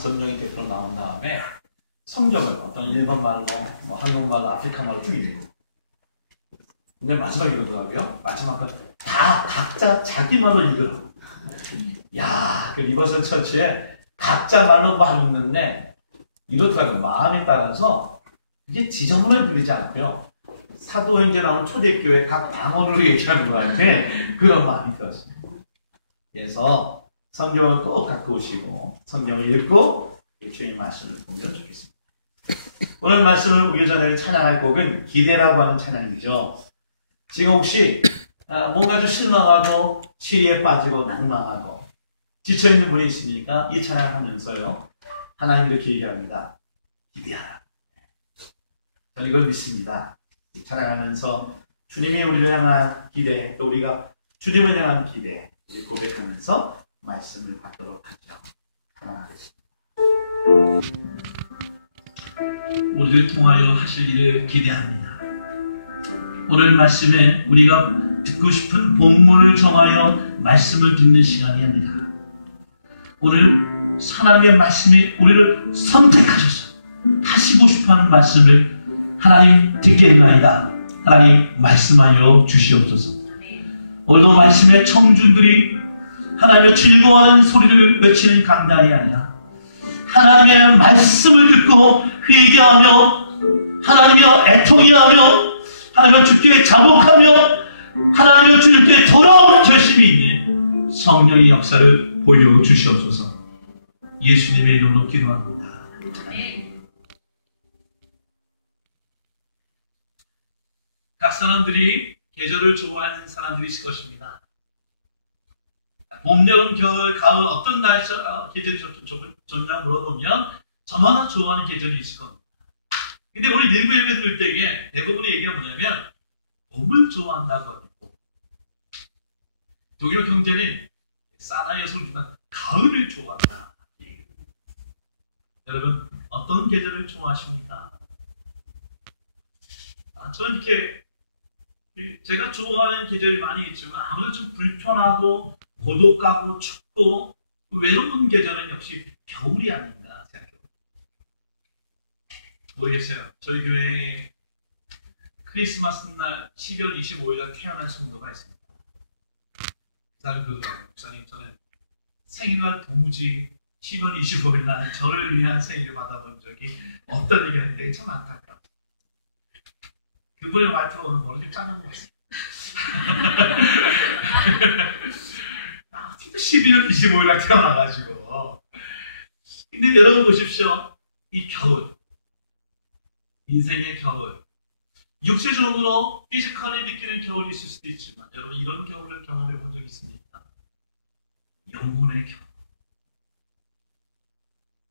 성경이 대표로 나온 다음에 성경을 어떤 일본말로, 뭐 한국말로, 아프리카말로 쭉 읽고, 근데 마지막에 이러더라고요. 마지막은 다 각자 자기 말로 읽으라고. 야, 그 리버설 처치에 각자 말로 막 읽는데 이렇더라고요. 마음에 따라서 이게 지정론을 부리지 않고요. 사도행전에 나오는 초대교회 각 방언으로 얘기하는 것 같은 그런 마음이 들었습니다. 그래서 성경을 꼭 갖고 오시고 성경을 읽고 주님의 말씀을 보면 좋겠습니다. 오늘 말씀을 보기 전에 찬양할 곡은 기대라고 하는 찬양이죠. 지금 혹시 뭔가 좀 실망하고 시리에 빠지고 낭망하고 지쳐있는 분이 있으니까 이 찬양을 하면서요, 하나님 이렇게 얘기합니다. 기대하라. 저는 이걸 믿습니다. 찬양하면서 주님이 우리를 향한 기대, 또 우리가 주님을 향한 기대 고백하면서 말씀을 받도록 하죠. 하겠습니다. 우리를 통하여 하실 일을 기대합니다. 오늘 말씀에 우리가 듣고 싶은 본문을 정하여 말씀을 듣는 시간이 아니라 오늘 하나님의 말씀이 우리를 선택하셔서 하시고 싶어하는 말씀을 하나님 듣게 하나이다. 하나님 말씀하여 주시옵소서. 오늘도 말씀의 청중들이 하나님의 즐거워하는 소리를 외치는 강단이 아니라 하나님의 말씀을 듣고 회개하며 하나님의 애통해하며 하나님의 주께 자복하며 하나님의 주께 돌아오는 결심이 있는 성령의 역사를 보여주시옵소서. 예수님의 이름으로 기도합니다. 각 사람들이 계절을 좋아하는 사람들이 있을 것입니다. 봄, 여름, 겨울, 가을 어떤 날씨 계절이 좋냐 물어보면 저마다 좋아하는 계절이 있을 겁니다. 근데 우리 일부 예배 들을 때에 대부분의 얘기가 뭐냐면 봄을 좋아한다고 하고 독일 경제는 사나이의 소리보다 가을을 좋아한다. 여러분 어떤 계절을 좋아하십니까? 저는 이렇게 제가 좋아하는 계절이 많이 있지만 아무래도 좀 불편하고 고독하고 춥고 외로운 계절은 역시 겨울이 아닌가 생각해요. 모르겠어요. 저희 교회에 크리스마스 날 12월 25일 태어난 성도가 있습니다. 그날 그 목사님 저는 생일날 도무지 12월 25일 날 저를 위한 생일을 받아본 적이 없다는 얘기였는데 참 안타까워요. 그분의 와이프가 오늘 머리 좀 짜는 것 같아요. 12월 25일 날 태어나가지고. 근데 여러분 보십시오. 이 겨울, 인생의 겨울, 육체적으로 피지컬이 느끼는 겨울이 있을 수도 있지만 여러분 이런 겨울을 경험해 본 적 있습니까? 영혼의 겨울.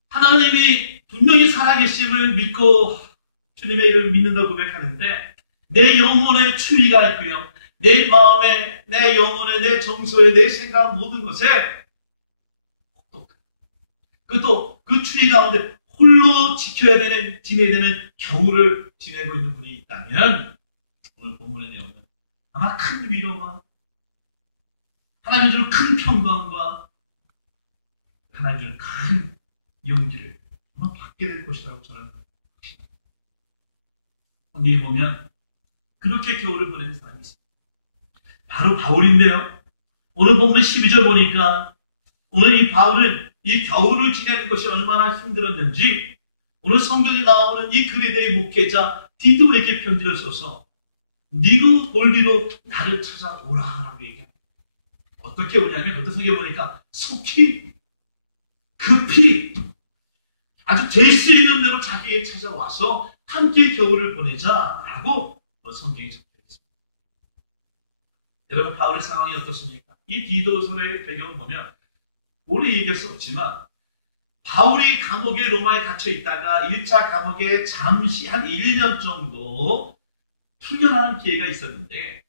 하나님이 분명히 살아계심을 믿고 주님의 이름을 믿는다고 고백하는데 내 영혼에 추위가 있고요. 내 마음에, 내 영혼에, 내 정서에, 내 생각 모든 것에 그것도 그 추위 가운데 홀로 지내야 되는 겨울을 지내고 있는 분이 있다면 오늘 본문의 내용은 아마 큰 위로와 하나님의 주는 큰 평강과 하나님의 주는 큰 용기를 아마 받게 될 것이라고 저는 생각합니다. 성경에 보면 그렇게 겨울을 보내는 사람이 있습니다. 바로 바울인데요. 오늘 본문 12절 보니까 오늘 이 바울은 이 겨울을 지내는 것이 얼마나 힘들었는지 오늘 성경에 나오는 이 그리스도의 목회자 디도에게 편지를 써서 니고 볼디로 나를 찾아오라 라고 얘기합니다. 어떻게 오냐면 어떤 성경에 보니까 속히 급히 아주 될 수 있는 대로 자기에 찾아와서 함께 겨울을 보내자라고 성경이 적혀 있습니다. 여러분 바울의 상황이 어떻습니까? 이 디도서의 배경을 보면 오래 얘기할 수 없지만 바울이 감옥에 로마에 갇혀 있다가 1차 감옥에 잠시 한 1년 정도 풀려나는 기회가 있었는데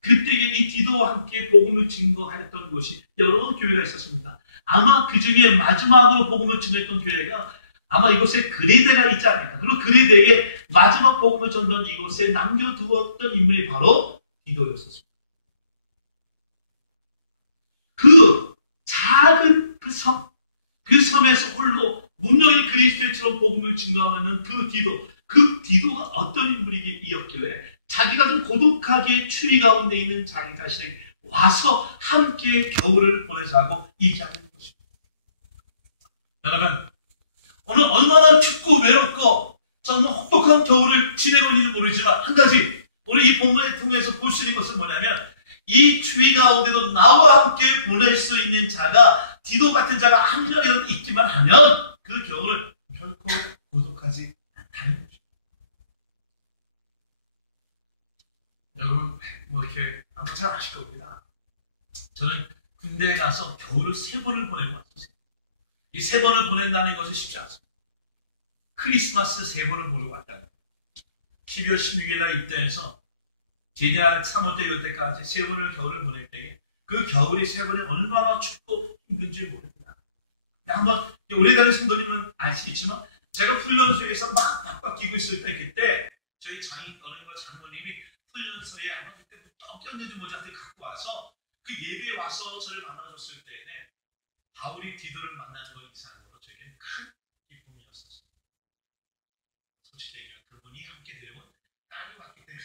그때에 이 디도와 함께 복음을 증거하였던 곳이 여러 교회가 있었습니다. 아마 그 중에 마지막으로 복음을 증거했던 교회가 아마 이곳에 그레데가 있지 않을까. 그리고 그레데에게 마지막 복음을 전던 이곳에 남겨두었던 인물이 바로 디도였었습니다. 그 작은 그 섬에서 홀로 문 하는 그 디도가 어떤 인물이었길래 자기가 좀 고독하게 추위 가운데 있는 자기 자신에게 와서 함께 겨울을 보내자고 얘기하는 것입니다. 여러분, 오늘 얼마나 춥고 외롭고 정말 혹독한 겨울을 지내고 있는지 모르지만 한 가지 우리 이 본문을 통해서 볼 수 있는 것은 뭐냐면 이 추위 가운데도 나와 함께 보낼 수 있는 자가 디도 같은 자가 한 명이라도 있기만 하면 그 겨울을 결코 고독하지 않다는 거죠. 여러분 뭐 이렇게 아마 잘 아실 겁니다. 저는 군대에 가서 겨울을 3번을 보내고 왔어요. 이 3번을 보낸다는 것이 쉽지 않습니다. 크리스마스 3번을 보내고 왔다. 12월 16일 날 입대해서 제냐 3월 때 이럴 때까지 3번을 겨울을 보낼 때에 그 겨울이 3번에 얼마나 춥고 힘든지 모릅니다. 한번 오래 다닌 성도님은 알 수 있지만 제가 훈련소에서 막 바뀌고 있을 때 그때 저희 어른과 장모님이 훈련소에 아마 그때 떴는지 모자한테 갖고 와서 그 예배에 와서 저를 만나줬을 때에는 바울이 디도를 만나는 것 이상으로 저에게는 큰 기쁨이었었어요. 솔직히 얘기하면 그분이 함께 데려온 딸이 왔기 때문에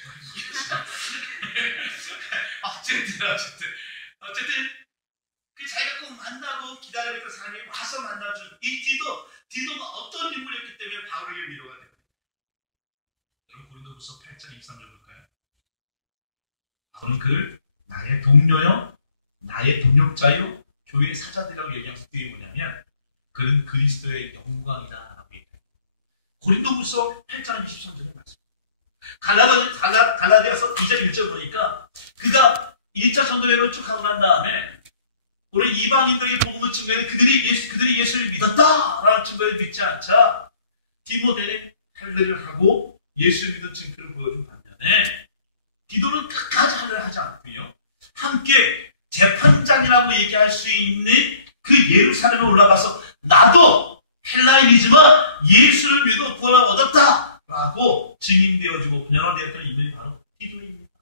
어쨌든 그 자기가 꼭 만나고 기다리던 사람이 와서 만나준 이 디도가 어떤 인물이었기 때문에 바울에게 위로가 됩니다. 여러분 고린도후서 8장 23절 볼까요? 바울은 그를 나의 동료요, 나의 동역자요, 교회의 사자들이라고 얘기한 뒤에 뭐냐면 그는 그리스도의 영광이다 라고 얘기해요. 고린도후서 8장 23절에 말씀. 갈라디아서 2장 1절 보니까 그가 1차 전도여행을 쭉 하고 난 다음에 우리 이방인들의 복음을 증거해 그들이 예수를 믿었다라는 증거를 믿지 않자 디모데는 할례를 하고 예수를 믿은 증표를 보여준 반면에 디도는 끝까지 할례를 하지 않고요. 함께 재판장이라고 얘기할 수 있는 그 예루살렘에 올라가서 나도 헬라인이지만 예수를 믿어 구원을 얻었다라고 증인되어주고 변화되었던 인물이 바로 디도입니다.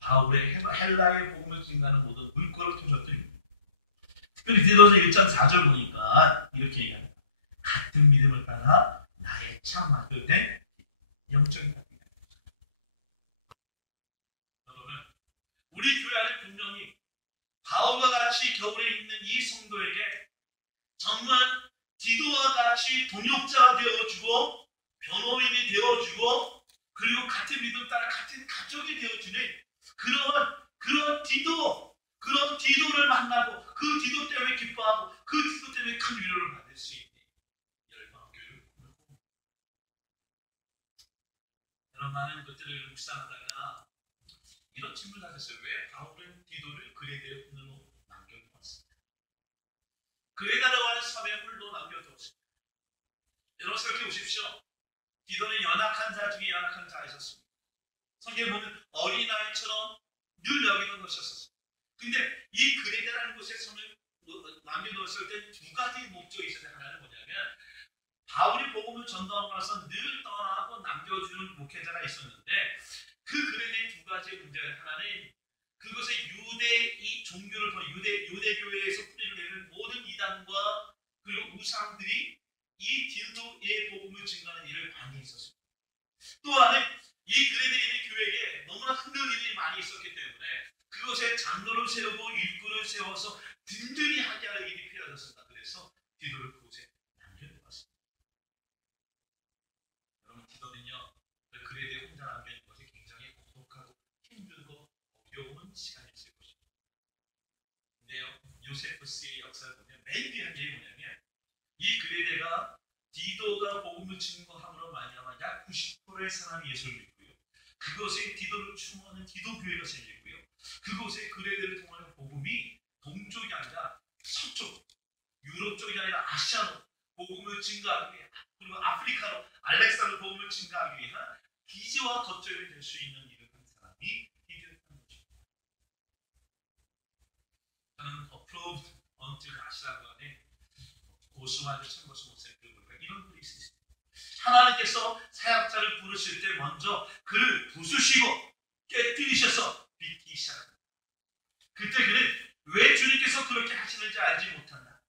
바울의 헬라의 복음을 증가하는 모든 물꼬를 통셨던 인물입니다. 특별히 디도서 1장 4절 보니까 이렇게 얘기합니다. 같은 믿음을 따라 나의 참 아들 된 영적인 관계가 여러분 우리 교회 안에 분명히 바울과 같이 겨울에 있는 이 성도에게 정말 디도와 같이 동역자가 되어주고 변호인이 되어주고 그리고 같은 믿음 따라 같은 가족이 되어주는 그런 디도를 만나고 그 디도 때문에 기뻐하고 그 디도 때문에 큰 위로를 받을 수 있는 열방교회를 꾸몄고 여러분 많은 것들을 묵상하다가 이런 질문을 하셨어요. 왜 바울은 디도를 그레데의 홀로 남겨두었습니까? 그레데라고 하는 섬에 홀로 남겨두었습니다. 여러분 생각해 보십시오. 디도는 연약한 자 중에 연약한 자이셨습니다. 성경에 보면 어린아이처럼 늘 여기는 것이었습니다. 근데 이 그레데라는 곳에 섬을 남겨두었을 때 2가지 목적이 있었는데 하나는 뭐냐면 바울이 복음을 전도하고 나서 늘 떠나고 남겨주는 목회자가 있었는데 그 그레데의 2가지 문제가 하나는 그것의 이 종교를 통해 유대교회에서 뿌리를 내는 모든 이단과 그리고 우상들이 이 디도의 복음을 증거하는 일을 많이 했었습니다. 또 하나는 이 그레데의 교회에 너무나 흔들리는 일이 많이 있었기 때문에 그것에 장로를 세우고 일꾼을 세워서 든든히 하게 할 일이 필요하셨습니다. 그래서 디도를 그곳에 남겨두었습니다. 여러분 디도는요 그레데에 혼자 남겨진 것이 굉장히 고독하고 힘들고 어려운 시간이었을 것입니다. 근데요 요세푸스의 역사를 보면 맨 귀한 게 뭐냐면 이 그레데가 디도가 복음을 증거함으로 말미암아 약 90%의 사람이 예수를 믿고요. 그것에 디도를 추모하는 디도 교회가 생기고요. 그곳에 그레데를 통하는 복음이 동쪽이 아니라 서쪽, 유럽 쪽이 아니라 아시아로 복음을 증거하기 위해 그리고 아프리카로 알렉산더 복음을 증거하기 위한 기지와 거점이 될 수 있는 일을 한 사람이 디도였다는 것입니다. 저는 approved until 아시라고 하는 고수와를 참고서 목사님들 보니까 이런 글이 있습니다. 하나님께서 사역자를 부르실 때 먼저 그를 부수시고 깨뜨리셔서 빚기 시작합니다. 그때 그는 왜 주님께서 그렇게 하시는지 알지 못한다.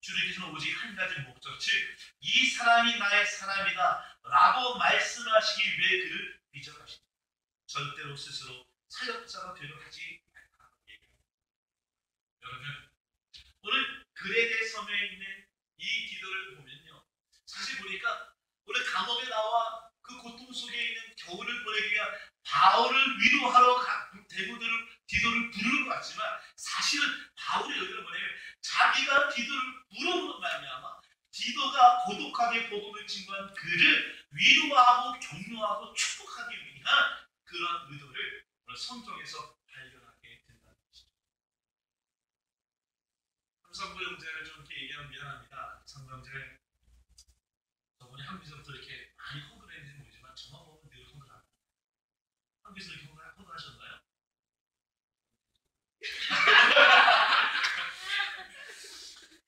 주님께서는 오직 한 가지 목적, 즉 이 사람의 사람이 나의 사람이다 라고 말씀하시기 위해 그를 빚어가십니다. 절대로 스스로 사역자가 되려 하지 말라는 얘기입니다. 여러분, 오늘 그레데 섬에 있는 이 디도를 보면요, 사실 보니까 오늘 감옥에 나와 그 고통 속에 있는 겨울을 보내기 위한 바울을 위로하러 디도를 부르는 것 같지만, 사실은 바울의 의도는 뭐냐면 자기가 디도를 부르는 말미암아 디도가 고독하게 복음을 증거한 그를 위로하고 격려하고 축복하기 위한 그런 의도를 오늘 성경에서 발견하게 된다는 것이죠. 삼성부 형제를 좀 이렇게 얘기하면 미안합니다. 삼성부 형제, 저번에 한국에서부터 이렇게 많이 허그를 했는지 모르지만 저만 보면 늘 허그합니다. 한국에서 이렇게 허그하셨나요?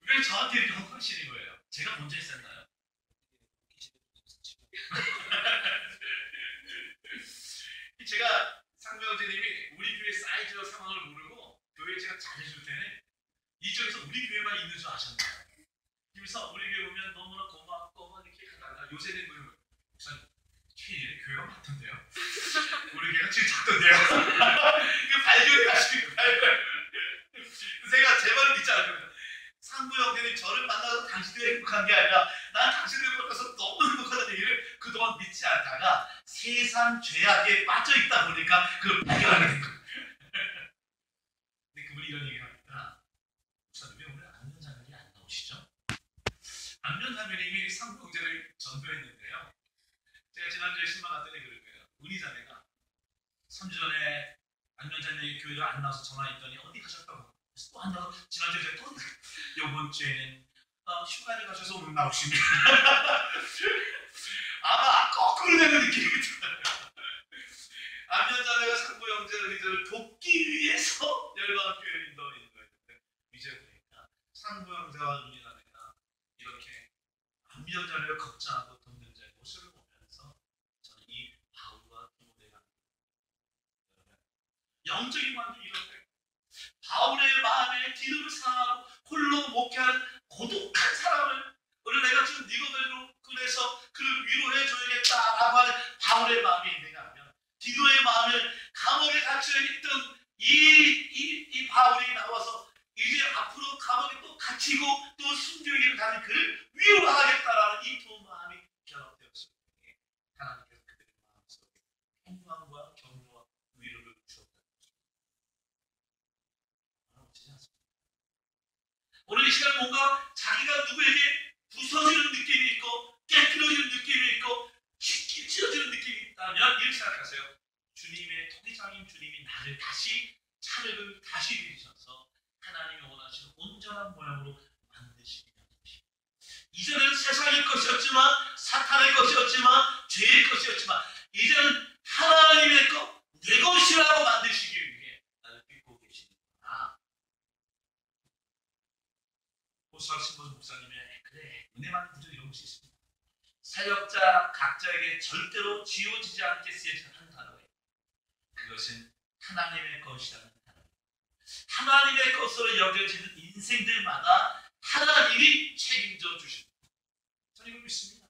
왜 저한테 이렇게 허그하시는 거예요? 제가 먼저 했었나요? 제가 상명제님이 우리 교회 사이즈와 상황을 모르고 교회에 제가 잘해줄 때는 이쪽에서 우리 교회만 있는 줄 아셨나요? 그래서 우리 교회 오면 너무나 고맙고 막 이렇게 하다가 요새는 그 목사님 최일의 교회가 많던데요. 우리 교회가 제일 작던데요. 그 발견해 가시는 거예요. 제가 제 말을 믿지 않거든요. 상부 형제님 저를 만나서 당신들이 행복한 게 아니라 난 당신들을 만나서 너무 행복하다는 얘기를 그동안 믿지 않다가 세상 죄악에 빠져있다 보니까 그걸 발견하게 된 거예요. 근데 그분이 이런 얘기를 합니다. 목사님 왜 오늘 안면 장면이 안 나오시죠? 안면 장면님이 상부 형제를 전도했는데요. 제가 지난주에 신방 갔더니 그런 거예요. 우리 자매가 3주 전에 안면 장면이 교회를 안 나와서 전화했더니 어디 가셨다고. 또 안 나와. 지난주에 제가 또 이번 주에는 휴가를 가셔서 오늘 나오십니다. 아마 거꾸로 되는 느낌이 들어요. 안면자매가 상부 형제를 돕기 위해서 열방교회를 인도했는데 이제 보니까 상부 형제와 우리 자매가 이렇게 안면자매를 걱정하고 돕는 자의 모습을 보면서 저는 이 바울과 디모데가 영적인 관계 이런 데 바울의 마음에 디도를 사랑하고 홀로 목회하는 고독한 사람을 오늘 내가 지금 니고벨로 꺼내서 그를 위로해줘야겠다라고 하는 바울의 마음이 있는가 하면 디도의 마음을 감옥에 갇혀있던 이 바울이 나와서 이제 앞으로 감옥에 또 갇히고 또 순교에게 가는 그를 위로하겠다라는 이 두 마음이 결합되었을 때 하나님께서 그들의 마음속에 평강과 격려와 위로를 주었다는 것입니다. 오늘 이 시간 뭔가 자기가 누구에게 부서지는 느낌이 있고 깨트려지는 느낌이 있고 쉽게 찢어지는 느낌이 있다면 이렇게 생각하세요. 주님의 토기장인 주님이 나를 다시 차례를 다시 드리셔서 하나님이 원하시는 온전한 모양으로 만드시기 위함입니다. 이전에는 세상의 것이었지만 사탄의 것이었지만 죄의 것이었지만 이제는 하나님의 것, 내 것이라고 만드시기 위해 나를 믿고 계시는구나. 호수아 신보수 목사님의 그래 은혜만 구절 이런 것이 있습니다. 사역자 각자에게 절대로 지워지지 않게 쓰여진 한 단어예요. 그것은 하나님의 것이라는 단어예요. 하나님의 것으로 여겨지는 인생들마다 하나님이 책임져 주십니다. 저는 이걸 믿습니다.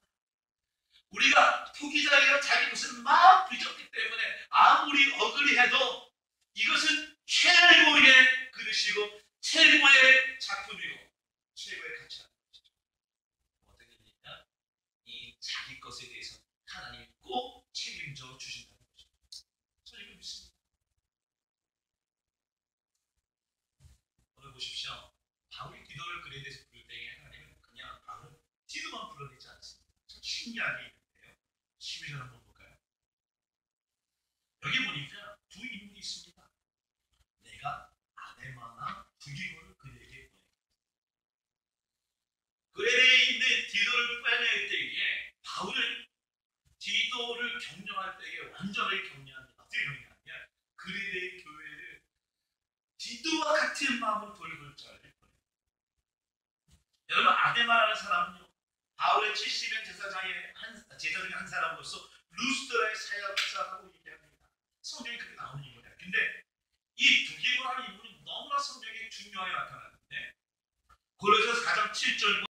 우리가 토기장이가 자기 것을 막 빚었기 때문에 아무리 억울해도 이것은 최고의 그릇이고 최고의 작품이고 최고의 가치라는 것이죠. 어떻게 됩니까? 이 자기 것에 대해서 하나님이 꼭 책임져 주신다는 것입니다. 저는 이걸 믿습니다. 오늘 보십시오. 바울이 디도를 그레데에서 부를 때에 하나님은 그냥 바울은 디도만 불러내지 않습니다. 참 신기하게 있는데요. 12절 한번 볼까요? 여기 보니까 두 인물이 있습니다. 내가 아데마나 두기고를 그에게 보내. 그레데에 있는 디도를 빼낼 때에 바울은 디도를 격려할 때에 완전히 격려합니다. 어떻게 격려하냐? 그레데의 교회를 디도와 같은 마음으로 돌볼 자를 보내요. 여러분 아데마라는 사람은요 바울의 70년 제자 중에 한 사람으로서 루스드라의 사역자라고 얘기합니다. 성경에 그렇게 나오는 인물이야. 근데 이 두기고라는 인물은 너무나 성경에 중요하게 나타나는데 고린도서 4장 7절